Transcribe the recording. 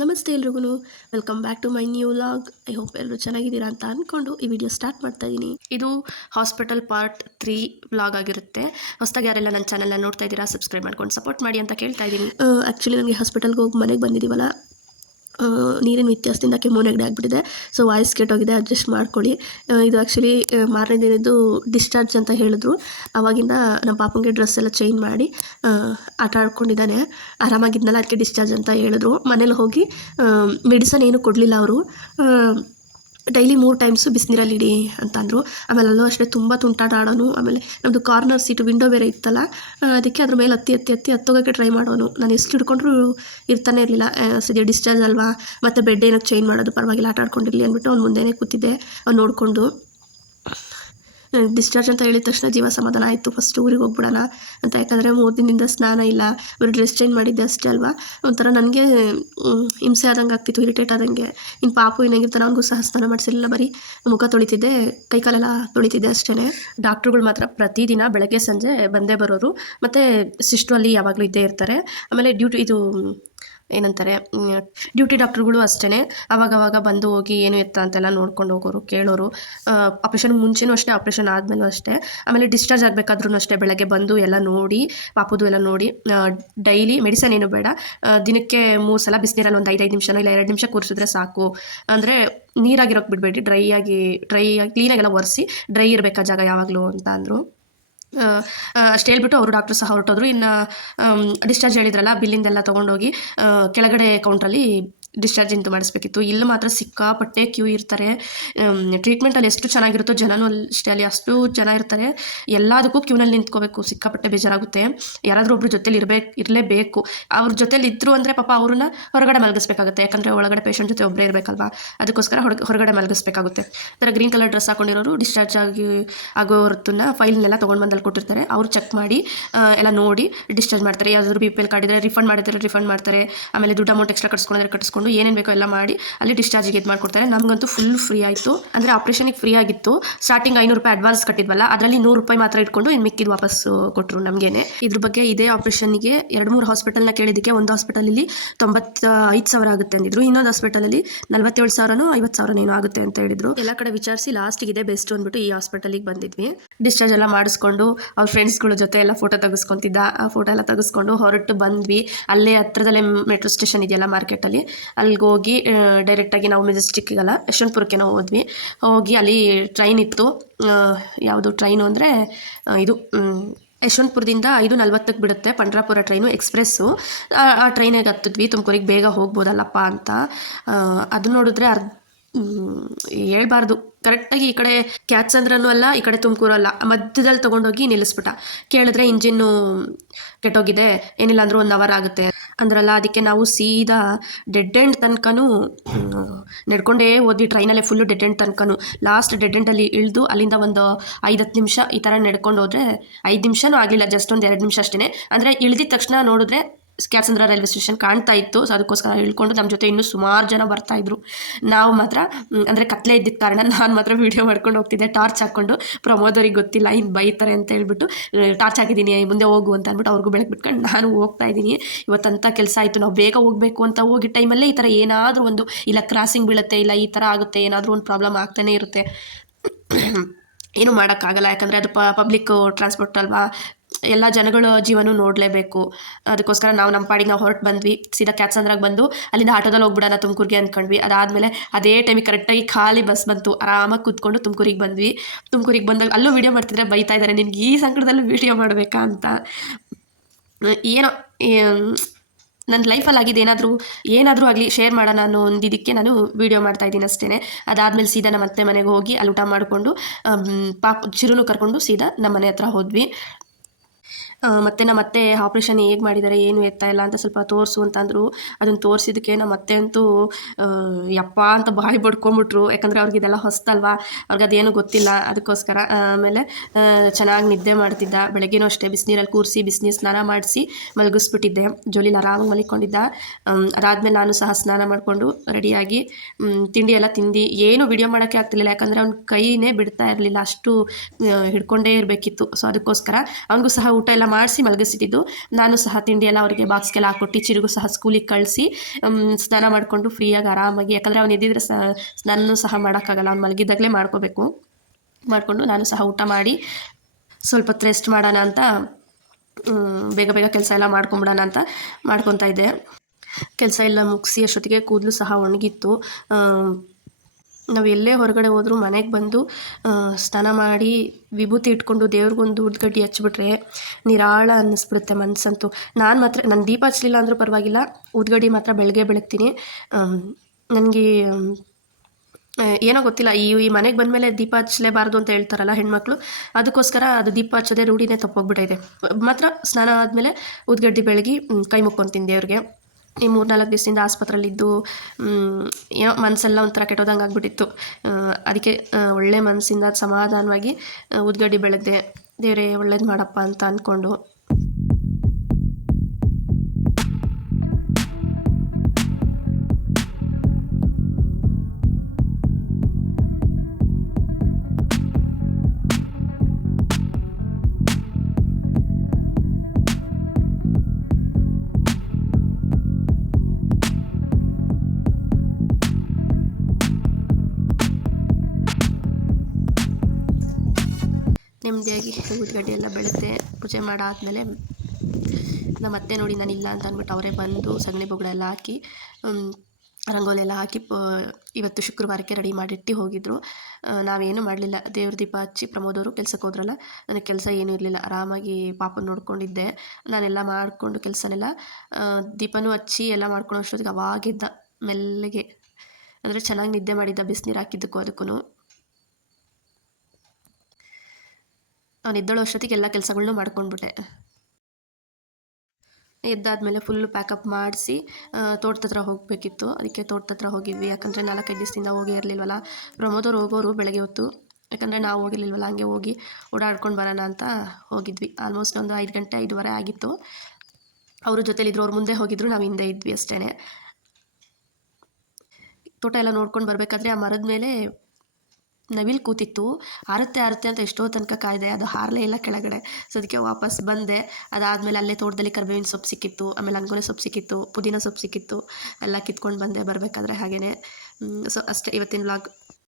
ನಮಸ್ತೆ ಎಲ್ರಿಗೂ, welcome back to my new vlog. I hope ಎಲ್ಲರೂ ಚೆನ್ನಾಗಿದ್ದೀರಾ ಅಂತ ಅಂದ್ಕೊಂಡು ಈ ವಿಡಿಯೋ ಸ್ಟಾರ್ಟ್ ಮಾಡ್ತಾ ಇದ್ದೀನಿ. ಇದು ಹಾಸ್ಪಿಟಲ್ ಪಾರ್ಟ್ 3 ವ್ಲಾಗ್ ಆಗಿರುತ್ತೆ. ಹೊಸದಾಗಿ ಯಾರೆಲ್ಲ ನನ್ನ ಚಾನಲ್ನ ನೋಡ್ತಾ ಇದ್ದೀರಾ ಸಬ್ಸ್ಕ್ರೈಬ್ ಮಾಡ್ಕೊಂಡು ಸಪೋರ್ಟ್ ಮಾಡಿ ಅಂತ ಕೇಳ್ತಾ ಇದ್ದೀನಿ. ಆ್ಯಕ್ಚುಲಿ ನನಗೆ ಹಾಸ್ಪಿಟಲ್ಗೆ ಹೋಗಿ ಮನೆಗೆ ಬಂದಿದ್ದೀವಲ್ಲ, ನೀರಿನ ವ್ಯತ್ಯಾಸದಿಂದ ಕೆಮ್ಮು ನೆಗಡಿ ಆಗಿಬಿಟ್ಟಿದೆ. ಸೊ ವಾಯ್ಸ್ ಕೆಟ್ಟೋಗಿದೆ, ಅಡ್ಜಸ್ಟ್ ಮಾಡ್ಕೊಳ್ಳಿ. ಇದು ಆ್ಯಕ್ಚುಲಿ ಮಾರನೇ ದಿನದ್ದು ಡಿಸ್ಚಾರ್ಜ್ ಅಂತ ಹೇಳಿದ್ರು. ಆವಾಗಿಂದ ನಮ್ಮ ಪಾಪಂಗೆ ಡ್ರೆಸ್ ಎಲ್ಲ ಚೇಂಜ್ ಮಾಡಿ ಆಟ ಆಡ್ಕೊಂಡಿದ್ದಾನೆ. ಆರಾಮಾಗಿದ್ನಲ್ಲ, ಅದಕ್ಕೆ ಡಿಸ್ಚಾರ್ಜ್ ಅಂತ ಹೇಳಿದ್ರು. ಮನೇಲಿ ಹೋಗಿ ಮೆಡಿಸನ್ ಏನು ಕೊಡಲಿಲ್ಲ ಅವರು. ಡೈಲಿ 3 ಟೈಮ್ಸು ಬಿಸಿನೀರಲ್ಲಿ ಇಡಿ ಅಂತಂದರು. ಆಮೇಲೆ ಅಲ್ಲೂ ಅಷ್ಟೇ ತುಂಬ ತುಂಟಾಟ ಆಡೋನು. ಆಮೇಲೆ ನಮ್ಮದು ಕಾರ್ನರ್ ಸೀಟು ವಿಂಡೋ ಬೇರೆ ಇತ್ತಲ್ಲ, ಅದಕ್ಕೆ ಅದ್ರ ಮೇಲೆ ಹತ್ತೋಗೋಕ್ಕೆ ಟ್ರೈ ಮಾಡೋನು. ನಾನು ಎಷ್ಟು ಹಿಡ್ಕೊಂಡ್ರು ಇರ್ತಾನೆ ಇರಲಿಲ್ಲ. ಸದ್ಯ ಡಿಸ್ಚಾರ್ಜ್ ಅಲ್ವಾ, ಮತ್ತು ಬೆಡ್ ಏನಕ್ಕೆ ಚೇಂಜ್ ಮಾಡೋದು, ಪರವಾಗಿಲ್ಲ ಆಟ ಆಡ್ಕೊಂಡಿರಲಿ ಅಂದ್ಬಿಟ್ಟು ಅವ್ನು ಮುಂದೆನೇ ಕೂತಿದ್ದೆ, ಅವ್ನು ನೋಡಿಕೊಂಡು. ಡಿಸ್ಚಾರ್ಜ್ ಅಂತ ಹೇಳಿದ ತಕ್ಷಣ ಜೀವ ಸಮಾಧಾನ ಆಯಿತು. ಫಸ್ಟ್ ಊರಿಗೆ ಹೋಗ್ಬಿಡೋಣ ಅಂತ. ಯಾಕಂದರೆ 3 ದಿನದಿಂದ ಸ್ನಾನ ಇಲ್ಲ, ಬರೀ ಡ್ರೆಸ್ ಚೇಂಜ್ ಮಾಡಿದ್ದೆ ಅಷ್ಟೇ ಅಲ್ವಾ. ಒಂಥರ ನನಗೆ ಹಿಂಸೆ ಆದಂಗೆ ಆಗ್ತಿತ್ತು, ಇರಿಟೇಟ್ ಆದಂಗೆ. ಇನ್ನು ಪಾಪು ಏನಾಗಿರ್ತಾನೆ, ಅವ್ನಿಗೂ ಸಹ ಸ್ನಾನ ಮಾಡಿಸಿರಲಿಲ್ಲ, ಬರೀ ಮುಖ ತೊಳಿತಿದ್ದೆ, ಕೈಕಾಲೆಲ್ಲ ತೊಳಿತಿದ್ದೆ ಅಷ್ಟೇ. ಡಾಕ್ಟ್ರುಗಳು ಮಾತ್ರ ಪ್ರತಿದಿನ ಬೆಳಗ್ಗೆ ಸಂಜೆ ಬಂದೇ ಬರೋರು. ಮತ್ತು ಸಿಸ್ಟ್ರು ಅಲ್ಲಿ ಯಾವಾಗಲೂ ಇದ್ದೇ ಇರ್ತಾರೆ. ಆಮೇಲೆ ಏನಂತಾರೆ, ಡ್ಯೂಟಿ ಡಾಕ್ಟ್ರುಗಳು ಅಷ್ಟೇ ಅವಾಗವಾಗ ಬಂದು ಹೋಗಿ ಏನು ಎತ್ತ ಅಂತೆಲ್ಲ ನೋಡ್ಕೊಂಡು ಹೋಗೋರು, ಕೇಳೋರು. ಆಪ್ರೇಷನ್ ಮುಂಚೆನೂ ಅಷ್ಟೇ, ಆಪ್ರೇಷನ್ ಆದಮೇಲೂ ಅಷ್ಟೇ. ಆಮೇಲೆ ಡಿಸ್ಚಾರ್ಜ್ ಆಗಬೇಕಾದ್ರೂ ಅಷ್ಟೇ ಬೆಳಗ್ಗೆ ಬಂದು ಎಲ್ಲ ನೋಡಿ, ಪಾಪುದು ಎಲ್ಲ ನೋಡಿ. ಡೈಲಿ ಮೆಡಿಸನ್ ಏನು ಬೇಡ, ದಿನಕ್ಕೆ 3 ಸಲ ಬಿಸಿನೀರಲ್ಲಿ ಒಂದು 5 ನಿಮಿಷನೋ ಇಲ್ಲ 2 ನಿಮಿಷ ಕೂರಿಸಿದ್ರೆ ಸಾಕು. ಅಂದರೆ ನೀರಾಗಿರೋಕ್ಕೆ ಬಿಡಬೇಡಿ, ಡ್ರೈ ಆಗಿ ಕ್ಲೀನಾಗೆಲ್ಲ ಒರೆಸಿ ಡ್ರೈ ಇರಬೇಕಾ ಜಾಗ ಯಾವಾಗಲೂ ಅಂತ ಅಂದರು. ಅಷ್ಟು ಹೇಳ್ಬಿಟ್ಟು ಅವರು ಡಾಕ್ಟ್ರು ಸಹ ಹೊರಟೋದ್ರು. ಇನ್ನು ಡಿಸ್ಚಾರ್ಜ್ ಹೇಳಿದ್ರಲ್ಲ, ಬಿಲ್ಲಿಂದೆಲ್ಲ ತೊಗೊಂಡೋಗಿ ಕೆಳಗಡೆ ಕೌಂಟ್ರಲ್ಲಿ ಡಿಸ್ಚಾರ್ಜ್ ಇಂದು ಮಾಡಿಸ್ಬೇಕಿತ್ತು. ಇಲ್ಲಿ ಮಾತ್ರ ಸಿಕ್ಕಾಪಟ್ಟೆ ಕ್ಯೂ ಇರ್ತಾರೆ. ಟ್ರೀಟ್ಮೆಂಟಲ್ಲಿ ಎಷ್ಟು ಚೆನ್ನಾಗಿರುತ್ತೋ ಜನನೂ ಅಷ್ಟೇ, ಅಲ್ಲಿ ಅಷ್ಟು ಜನ ಇರ್ತಾರೆ. ಎಲ್ಲದಕ್ಕೂ ಕ್ಯೂನಲ್ಲಿ ನಿಂತ್ಕೋಬೇಕು, ಸಿಕ್ಕಾಪಟ್ಟೆ ಬೇಜಾರಾಗುತ್ತೆ. ಯಾರಾದರೂ ಒಬ್ರು ಜೊತೇಲಿ ಇರಲೇಬೇಕು. ಅವ್ರ ಜೊತೇಲಿ ಇದ್ದರು ಅಂದರೆ ಪಾಪ ಅವ್ರನ್ನ ಹೊರಗಡೆ ಮಲಗಿಸ್ಬೇಕಾಗುತ್ತೆ. ಯಾಕಂದರೆ ಒಳಗಡೆ ಪೇಷಂಟ್ ಜೊತೆ ಒಬ್ಬರೇ ಇರಬೇಕಲ್ವಾ, ಅದಕ್ಕೋಸ್ಕರ ಹೊರಗಡೆ ಮಲಗಿಸ್ಬೇಕಾಗುತ್ತೆ. ಥರ ಗ್ರೀನ್ ಕಲರ್ ಡ್ರೆಸ್ ಹಾಕೊಂಡಿರೋರು ಡಿಸ್ಚಾರ್ಜ್ ಆಗೋ ಹೊರತನ್ನ ಫೈಲ್ನೆಲ್ಲ ತೊಗೊಂಡು ಬಂದಲ್ಲಿ ಕೊಟ್ಟಿರ್ತಾರೆ. ಅವರು ಚೆಕ್ ಮಾಡಿ ಎಲ್ಲ ನೋಡಿ ಡಿಸ್ಚಾರ್ಜ್ ಮಾಡ್ತಾರೆ. ಯಾವ್ದಾದ್ರು BPL ಕಾರ್ಡ್ ಇದ್ದರೆ ರಿಫಂಡ್ ಮಾಡಿದರೆ ರಿಫಂಡ್ ಮಾಡ್ತಾರೆ. ಆಮೇಲೆ ದುಡ್ಡು ಅಮೌಂಟ್ ಎಕ್ಸ್ಟ್ರಾ ಕಟ್ಟಿಸ್ಕೊಂಡು ಏನೇನು ಬೇಕೋ ಎಲ್ಲ ಮಾಡಿ ಅಲ್ಲಿ ಡಿಸ್ಚಾರ್ಜಿಗೆ ಇದು ಮಾಡಿಕೊಡ್ತಾರೆ. ನಮಗಂತೂ ಫುಲ್ ಫ್ರೀ ಆಯಿತು. ಅಂದರೆ ಆಪ್ರೇಷನಿಗೆ ಫ್ರೀ ಆಗಿತ್ತು. ಸ್ಟಾರ್ಟಿಂಗ್ 500 ರೂಪಾಯಿ ಅಡ್ವಾನ್ಸ್ ಕಟ್ಟಿದ್ವಲ್ಲ, ಅದರಲ್ಲಿ 100 ರೂಪಾಯಿ ಮಾತ್ರ ಇಟ್ಕೊಂಡು ಇನ್ನು ಮಿಕ್ಕಿದ್ದು ವಾಪಸ್ಸು ಕೊಟ್ಟರು ನಮಗೇನೆ. ಇದ್ರ ಬಗ್ಗೆ ಇದೇ ಆಪ್ರೇಷನ್ಗೆ 2-3 ಹಾಸ್ಪಿಟಲ್ನ ಕೇಳಿದ್ದಕ್ಕೆ ಒಂದು ಹಾಸ್ಪಿಟಲಲ್ಲಿ 95,000 ಆಗುತ್ತೆ ಅಂದಿದ್ರು. ಇನ್ನೊಂದು ಹಾಸ್ಪಿಟಲಲ್ಲಿ 47,000ನೋ 50,000 ಏನೋ ಆಗುತ್ತೆ ಅಂತ ಹೇಳಿದ್ರು. ಎಲ್ಲ ಕಡೆ ವಿಚಾರಿಸಿ ಲಾಸ್ಟಿಗೆ ಇದೆ ಬೆಸ್ಟ್ ಅಂದ್ಬಿಟ್ಟು ಈ ಹಾಸ್ಪಿಟಲಿಗೆ ಬಂದಿದ್ವಿ. ಡಿಸ್ಚಾರ್ಜ್ ಎಲ್ಲ ಮಾಡಿಸ್ಕೊಂಡು ಅವ್ರ ಫ್ರೆಂಡ್ಸ್ಗಳ ಜೊತೆ ಎಲ್ಲ ಫೋಟೋ ತೆಗೆಸ್ಕೊತಿದ್ದ. ಆ ಫೋಟೋ ಎಲ್ಲ ತೆಗೆಸ್ಕೊಂಡು ಹೊರಟು ಬಂದ್ವಿ. ಅಲ್ಲೇ ಹತ್ರದಲ್ಲೇ ಮೆಟ್ರೋ ಸ್ಟೇಷನ್ ಇದೆಯಲ್ಲ ಮಾರ್ಕೆಟಲ್ಲಿ, ಅಲ್ಲಿಗೆ ಹೋಗಿ ಡೈರೆಕ್ಟಾಗಿ ನಾವು ಮೆಜೆಸ್ಟಿಕ್ಗೆಲ್ಲ ಯಶವಂತಪುರಕ್ಕೆ ನಾವು ಹೋಗಿ ಅಲ್ಲಿ ಟ್ರೈನ್ ಇತ್ತು. ಯಾವುದು ಟ್ರೈನು ಅಂದರೆ ಇದು ಯಶವಂತಪುರದಿಂದ 5:40ಕ್ಕೆ ಬಿಡುತ್ತೆ ಪಂಡ್ರಾಪುರ ಟ್ರೈನು, ಎಕ್ಸ್ಪ್ರೆಸ್ಸು. ಆ ಟ್ರೈನಿಗೆ ಹತ್ತಿದ್ವಿ. ತುಮಕೂರಿಗೆ ಬೇಗ ಹೋಗ್ಬೋದಲ್ಲಪ್ಪ ಅಂತ. ಅದು ನೋಡಿದ್ರೆ ಹೇಳ್ಬಾರ್ದು, ಕರೆಕ್ಟಾಗಿ ಈ ಕಡೆ ಕ್ಯಾತ್ಸಂದ್ರನೂ ಅಲ್ಲ, ಈ ಕಡೆ ತುಮಕೂರು ಅಲ್ಲ, ಮಧ್ಯದಲ್ಲಿ ತೊಗೊಂಡೋಗಿ ನಿಲ್ಲಿಸ್ಬಿಟ್ಟ. ಕೇಳಿದ್ರೆ ಇಂಜಿನ್ನು ಕೆಟ್ಟೋಗಿದೆ, ಏನಿಲ್ಲ ಅಂದರೂ 1 ಅವರ್ ಆಗುತ್ತೆ ಅಂದ್ರಲ್ಲ. ಅದಕ್ಕೆ ನಾವು ಸೀದಾ ಡೆಡ್ ಎಂಡ್ ತನಕನೂ ನಡ್ಕೊಂಡೇ ಹೋದ್ವಿ. ಟ್ರೈನಲ್ಲೇ ಫುಲ್ಲು ಡೆಡ್ ಎಂಡ್ ತನಕನೂ. ಲಾಸ್ಟ್ ಡೆಡ್ ಎಂಡಲ್ಲಿ ಇಳಿದು ಅಲ್ಲಿಂದ ಒಂದು 5-10 ನಿಮಿಷ ಈ ಥರ ನಡ್ಕೊಂಡು ಹೋದರೆ, 5 ನಿಮಿಷನೂ ಆಗಲಿಲ್ಲ, ಜಸ್ಟ್ ಒಂದು 2 ನಿಮಿಷ ಅಷ್ಟೇ. ಅಂದರೆ ಇಳಿದಿದ ತಕ್ಷಣ ನೋಡಿದ್ರೆ ಕ್ಯಾತ್ಸಂದ್ರ ರೈಲ್ವೆ ಸ್ಟೇಷನ್ ಕಾಣ್ತಾ ಇತ್ತು. ಸೊ ಅದಕ್ಕೋಸ್ಕರ ಇಳ್ಕೊಂಡು ನಮ್ಮ ಜೊತೆ ಇನ್ನೂ ಸುಮಾರು ಜನ ಬರ್ತಾಯಿದ್ರು. ನಾವು ಮಾತ್ರ ಅಂದರೆ ಕತ್ಲೆ ಇದ್ದಿದ್ದ ಕಾರಣ ನಾನು ಮಾತ್ರ ವೀಡಿಯೋ ಮಾಡ್ಕೊಂಡು ಹೋಗ್ತಿದ್ದೆ, ಟಾರ್ಚ್ ಹಾಕ್ಕೊಂಡು. ಪ್ರಮೋದವ್ರಿಗೆ ಗೊತ್ತಿಲ್ಲ, ಇನ್ನು ಬೈತಾರೆ ಅಂತ ಹೇಳ್ಬಿಟ್ಟು ಟಾರ್ಚ್ ಹಾಕಿದ್ದೀನಿ, ಮುಂದೆ ಹೋಗು ಅಂತ ಅಂದ್ಬಿಟ್ಟು ಅವ್ರಿಗೂ ಬೆಳಕು ಬಿಟ್ಕೊಂಡು ನಾನು ಹೋಗ್ತಾ ಇದ್ದೀನಿ. ಇವತ್ತಂಥ ಕೆಲಸ ಆಯಿತು. ನಾವು ಬೇಗ ಹೋಗಬೇಕು ಅಂತ ಹೋಗಿ ಟೈಮಲ್ಲೇ ಈ ಥರ ಏನಾದರೂ ಒಂದು, ಇಲ್ಲ ಕ್ರಾಸಿಂಗ್ ಬೀಳುತ್ತೆ, ಇಲ್ಲ ಈ ಥರ ಆಗುತ್ತೆ, ಏನಾದರೂ ಒಂದು ಪ್ರಾಬ್ಲಮ್ ಆಗ್ತಾನೇ ಇರುತ್ತೆ. ಏನೂ ಮಾಡೋಕ್ಕಾಗಲ್ಲ, ಯಾಕಂದರೆ ಅದು ಪಬ್ಲಿಕ್ ಟ್ರಾನ್ಸ್ಪೋರ್ಟ್ ಅಲ್ವಾ, ಎಲ್ಲ ಜನಗಳ ಜೀವನೂ ನೋಡಲೇಬೇಕು. ಅದಕ್ಕೋಸ್ಕರ ನಮ್ಮ ಪಾಡಿಗೆ ನಾವು ಹೊರಟು ಬಂದ್ವಿ. ಸೀದಾ ಕ್ಯಾತ್ಸಂದ್ರಾಗ ಬಂದು ಅಲ್ಲಿಂದ ಆಟೋದಲ್ಲಿ ಹೋಗ್ಬಿಡೋಣ ತುಮಕೂರಿಗೆ ಅಂದ್ಕೊಂಡ್ವಿ. ಅದಾದಮೇಲೆ ಅದೇ ಟೈಮಿಗೆ ಕರೆಕ್ಟಾಗಿ ಖಾಲಿ ಬಸ್ ಬಂತು. ಆರಾಮಾಗಿ ಕೂತ್ಕೊಂಡು ತುಮಕೂರಿಗೆ ಬಂದ್ವಿ. ತುಮಕೂರಿಗೆ ಬಂದಾಗ ಅಲ್ಲೂ ವೀಡಿಯೋ ಮಾಡ್ತಿದ್ರೆ ಬೈತಾ ಇದ್ದಾರೆ, ನಿನ್ಗೆ ಈ ಸಂಕಟದಲ್ಲೂ ವೀಡಿಯೋ ಮಾಡಬೇಕಾ ಅಂತ. ಏನೋ ನನ್ನ ಲೈಫಲ್ಲಿ ಆಗಿದೆ ಏನಾದರೂ ಆಗಲಿ ಶೇರ್ ಮಾಡೋಣ ಅನ್ನೋ ಒಂದು ಇದಕ್ಕೆ ನಾನು ವೀಡಿಯೋ ಮಾಡ್ತಾಯಿದ್ದೀನಿ ಅಷ್ಟೇ. ಅದಾದಮೇಲೆ ಸೀದಾ ನಮ್ಮ ಅತ್ತೆ ಮನೆಗೆ ಹೋಗಿ ಅಲ್ಲಿ ಊಟ ಮಾಡಿಕೊಂಡು ಚಿರುನು ಕರ್ಕೊಂಡು ಸೀದಾ ನಮ್ಮ ಮನೆ ಹತ್ರ ಹೋದ್ವಿ. ಮತ್ತು ನಮ್ಮ ಅತ್ತೆ ಆಪ್ರೇಷನ್ ಹೇಗೆ ಮಾಡಿದ್ದಾರೆ, ಏನು ಎತ್ತ ಇಲ್ಲ ಅಂತ ಸ್ವಲ್ಪ ತೋರಿಸು ಅಂತಂದರು. ಅದನ್ನು ತೋರಿಸಿದ್ದಕ್ಕೆ ನಮ್ಮ ಅತ್ತೆ ಅಂತೂ ಯಪ್ಪ ಅಂತ ಬಾಯಿ ಬಡ್ಕೊಂಬಿಟ್ರು. ಯಾಕಂದರೆ ಅವ್ರಿಗೆ ಇದೆಲ್ಲ ಹೊಸ್ತಲ್ವಾ, ಅವ್ರಿಗೆ ಅದೇನು ಗೊತ್ತಿಲ್ಲ. ಅದಕ್ಕೋಸ್ಕರ ಆಮೇಲೆ ಚೆನ್ನಾಗಿ ನಿದ್ದೆ ಮಾಡ್ತಿದ್ದ. ಬೆಳಗ್ಗೆನೂ ಅಷ್ಟೇ ಬಿಸಿನೀರಲ್ಲಿ ಕೂರಿಸಿ ಬಿಸಿನೀರು ಸ್ನಾನ ಮಾಡಿಸಿ ಮಲಗಿಸ್ಬಿಟ್ಟಿದ್ದೆ. ಜೋಲಿಲಿ ಆರಾಮಾಗಿ ಮಲಿಕೊಂಡಿದ್ದ. ಅದಾದಮೇಲೆ ನಾನು ಸಹ ಸ್ನಾನ ಮಾಡಿಕೊಂಡು ರೆಡಿಯಾಗಿ ತಿಂಡಿ ಎಲ್ಲ ತಿಂದು ಏನು ವಿಡಿಯೋ ಮಾಡೋಕ್ಕೆ ಆಗ್ತಿರ್ಲಿಲ್ಲ. ಯಾಕಂದರೆ ಅವ್ನ ಕೈನೇ ಬಿಡ್ತಾ ಇರಲಿಲ್ಲ, ಅಷ್ಟು ಹಿಡ್ಕೊಂಡೇ ಇರಬೇಕಿತ್ತು. ಸೊ ಅದಕ್ಕೋಸ್ಕರ ಅವ್ನಿಗೂ ಸಹ ಊಟ ಎಲ್ಲ ಮಾಡಿಸಿ ಮಲಗಿಸಿದ್ದು. ನಾನು ಸಹ ತಿಂಡಿ ಎಲ್ಲ ಅವರಿಗೆ ಬಾಕ್ಸ್ಗೆಲ್ಲ ಹಾಕ್ಕೊಟ್ಟು ಚಿರುಗೂ ಸಹ ಸ್ಕೂಲಿಗೆ ಕಳಿಸಿ ಸ್ನಾನ ಮಾಡಿಕೊಂಡು ಫ್ರೀಯಾಗಿ ಆರಾಮಾಗಿ, ಯಾಕಂದರೆ ಅವ್ನು ಎದ್ದಿದ್ರೆ ಸ್ನಾನನೂ ಸಹ ಮಾಡೋಕ್ಕಾಗಲ್ಲ, ಅವ್ನು ಮಲಗಿದ್ದಾಗಲೇ ಮಾಡ್ಕೋಬೇಕು. ಮಾಡಿಕೊಂಡು ನಾನು ಸಹ ಊಟ ಮಾಡಿ ಸ್ವಲ್ಪ ಹೊತ್ತು ರೆಸ್ಟ್ ಮಾಡೋಣ ಅಂತ ಬೇಗ ಬೇಗ ಕೆಲಸ ಎಲ್ಲ ಮಾಡ್ಕೊಂಬಿಡೋಣ ಅಂತ ಮಾಡ್ಕೊತಾ ಇದ್ದೆ. ಕೆಲಸ ಎಲ್ಲ ಮುಗಿಸಿ ಅಷ್ಟೊತ್ತಿಗೆ ಕೂದಲು ಸಹ ಒಣಗಿತ್ತು. ನಾವು ಎಲ್ಲೇ ಹೊರಗಡೆ ಹೋದರೂ ಮನೆಗೆ ಬಂದು ಸ್ನಾನ ಮಾಡಿ ವಿಭೂತಿ ಇಟ್ಕೊಂಡು ದೇವ್ರಿಗೊಂದು ಉದ್ಗಡ್ಡಿ ಹಚ್ಬಿಟ್ರೆ ನಿರಾಳ ಅನ್ನಿಸ್ಬಿಡುತ್ತೆ ಮನಸ್ಸಂತೂ. ನಾನು ಮಾತ್ರ ನಾನು ದೀಪ ಹಚ್ಚಲಿಲ್ಲ ಅಂದರೂ ಪರವಾಗಿಲ್ಲ, ಉದ್ಗಡ್ಡಿ ಮಾತ್ರ ಬೆಳಗ್ಗೆ ಬೆಳಗ್ತೀನಿ. ನನಗೆ ಏನೋ ಗೊತ್ತಿಲ್ಲ, ಈ ಮನೆಗೆ ಬಂದಮೇಲೆ ದೀಪ ಹಚ್ಚಲೇಬಾರ್ದು ಅಂತ ಹೇಳ್ತಾರಲ್ಲ ಹೆಣ್ಮಕ್ಳು, ಅದಕ್ಕೋಸ್ಕರ ಅದು ದೀಪ ಹಚ್ಚೋದೇ ರೂಢಿನೇ ತಪ್ಪೋಗ್ಬಿಟ್ಟಿದೆ. ಮಾತ್ರ ಸ್ನಾನ ಆದಮೇಲೆ ಉದ್ಗಡ್ಡಿ ಬೆಳಗಿ ಕೈ ಮುಕ್ಕೊತೀನಿ ದೇವ್ರಿಗೆ. ಈ 3-4 ದಿವಸದಿಂದ ಆಸ್ಪತ್ರೆಯಲ್ಲಿದ್ದು ಏನೋ ಮನಸ್ಸೆಲ್ಲ ಒಂಥರ ಕೆಟ್ಟೋದಂಗೆ ಆಗ್ಬಿಟ್ಟಿತ್ತು. ಅದಕ್ಕೆ ಒಳ್ಳೆ ಮನಸ್ಸಿಂದ ಸಮಾಧಾನವಾಗಿ ಉದ್ಗಡ್ಡಿ ಬೆಳಗ್ದೆ, ದೇವರೇ ಒಳ್ಳೇದು ಮಾಡಪ್ಪ ಅಂತ ಅಂದ್ಕೊಂಡು. ನೆಮ್ಮದಿಯಾಗಿ ಉದ್ಗಡ್ಡಿ ಎಲ್ಲ ಬೆಳೆದೆ. ಪೂಜೆ ಮಾಡಾದಮೇಲೆ ನಮ್ಮ ಅತ್ತೆ ನೋಡಿ ನಾನಿಲ್ಲ ಅಂತ ಅಂದ್ಬಿಟ್ಟು ಅವರೇ ಬಂದು ಸಗಣಿ ಬೊಗಳೆಲ್ಲ ಹಾಕಿ ರಂಗೋಲಿ ಎಲ್ಲ ಹಾಕಿ ಇವತ್ತು ಶುಕ್ರವಾರಕ್ಕೆ ರೆಡಿ ಮಾಡಿಟ್ಟು ಹೋಗಿದ್ದರು. ನಾವೇನು ಮಾಡಲಿಲ್ಲ, ದೇವ್ರ ದೀಪ ಹಚ್ಚಿ ಪ್ರಮೋದವರು ಕೆಲ್ಸಕ್ಕೆ ಹೋದ್ರಲ್ಲ, ನನಗೆ ಕೆಲಸ ಏನೂ ಇರಲಿಲ್ಲ, ಆರಾಮಾಗಿ ಪಾಪನ ನೋಡ್ಕೊಂಡಿದ್ದೆ. ನಾನೆಲ್ಲ ಮಾಡಿಕೊಂಡು ಕೆಲಸನೆಲ್ಲ ದೀಪನೂ ಹಚ್ಚಿ ಎಲ್ಲ ಮಾಡ್ಕೊಳ್ಳೋ ಅಷ್ಟೊತ್ತಿಗೆ ಅವಾಗಿದ್ದ ಮೆಲ್ಲಗೆ, ಅಂದರೆ ಚೆನ್ನಾಗಿ ನಿದ್ದೆ ಮಾಡಿದ್ದ ಬಿಸಿನೀರು ಹಾಕಿದ್ದಕ್ಕೂ ಅದಕ್ಕೂ. ಅವ್ನು ಎದ್ದೇಳೋ ಅಷ್ಟೊತ್ತಿಗೆ ಎಲ್ಲ ಕೆಲಸಗಳ್ನೂ ಮಾಡ್ಕೊಂಡ್ಬಿಟ್ಟೆ. ಎದ್ದಾದಮೇಲೆ ಫುಲ್ಲು ಪ್ಯಾಕಪ್ ಮಾಡಿಸಿ ತೋಟದ ಹತ್ರ ಹೋಗಬೇಕಿತ್ತು. ಅದಕ್ಕೆ ತೋಟದ ಹತ್ರ ಹೋಗಿದ್ವಿ, ಯಾಕಂದರೆ 4-5 ದಿವಸದಿಂದ ಹೋಗೇ ಇರಲಿಲ್ವಲ್ಲ. ಪ್ರಮೋದವ್ರು ಹೋಗೋರು ಬೆಳಗ್ಗೆ ಹೊತ್ತು, ಯಾಕಂದರೆ ನಾವು ಹೋಗಿರ್ಲಿಲ್ವಲ್ಲ, ಹಂಗೆ ಹೋಗಿ ಓಡಾಡ್ಕೊಂಡು ಬರೋಣ ಅಂತ ಹೋಗಿದ್ವಿ. ಆಲ್ಮೋಸ್ಟ್ ಒಂದು 5 ಗಂಟೆ 5:15 ಆಗಿತ್ತು. ಅವರು ಜೊತೆಲಿದ್ರು, ಅವ್ರು ಮುಂದೆ ಹೋಗಿದ್ರು, ನಾವು ಹಿಂದೆ ಇದ್ವಿ ಅಷ್ಟೇ. ತೋಟ ಎಲ್ಲ ನೋಡ್ಕೊಂಡು ಬರಬೇಕಾದ್ರೆ ಆ ಮರದ ಮೇಲೆ ನವಿಲು ಕೂತಿತ್ತು. ಹಾರುತ್ತೆ ಅಂತ ಎಷ್ಟೋ ತನಕ ಕಾಯ್ದೆ, ಅದು ಹಾರಲೇ ಇಲ್ಲ ಕೆಳಗಡೆ. ಸೊ ಅದಕ್ಕೆ ವಾಪಸ್ ಬಂದೆ. ಅದಾದಮೇಲೆ ಅಲ್ಲೇ ತೋಟದಲ್ಲಿ ಕರಿಬೇವಿನ ಸೊಪ್ಪು ಸಿಕ್ಕಿತ್ತು, ಆಮೇಲೆ ಅಂಗೊಲೆ ಸೊಪ್ಪು ಸಿಕ್ಕಿತ್ತು, ಪುದೀನ ಸೊಪ್ಪು ಸಿಕ್ಕಿತ್ತು, ಎಲ್ಲ ಕಿತ್ಕೊಂಡು ಬಂದೆ ಬರಬೇಕಾದ್ರೆ ಹಾಗೆಯೇ. ಸೊ ಅಷ್ಟೇ ಇವತ್ತಿನ ವ್ಲಾಗ್.